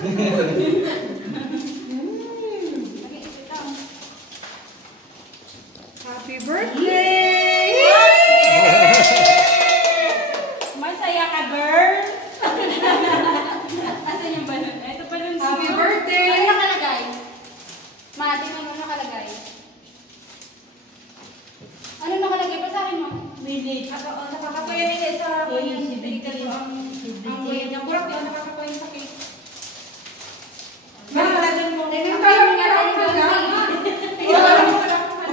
Happy birthday! Masaya ka, girl! Asan yung balon? Ito balon siya. Happy birthday! Ano nakalagay? Mati, ano nakalagay? Ano nakalagay? Basahin mo. Minute. Nakakakuya nila sa kuya. Binigyan ko ang kuya niya. Kurap yun, nakakakuya sa cake. Baliktadin mo. Nagkakaroon nga tayo ng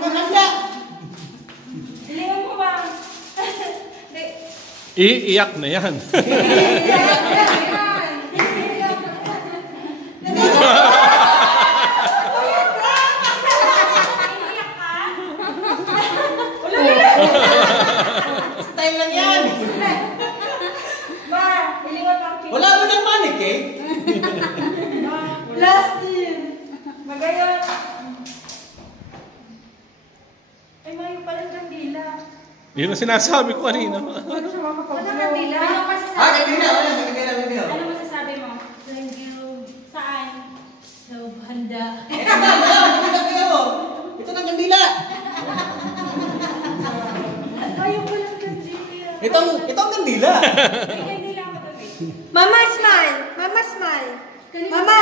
Maganda! Ilingan mo ba? Iiyak na yan. Style lang yan! Ba, ilingan mo ang cake. Wala mo ng money, cake? Last year. Magayon. Ay, mayo palang kandila. Yun ang sinasabi ko kanina. Walang kandila. Ano masasabi? Kandila. Kandila. Ano masasabi mo? Thank you. Saan? So, handa. Ito ng kandila. Ayaw ko lang kandila. Itong kandila. May kandila ako doon eh. Mama smile! Mama smile! Mama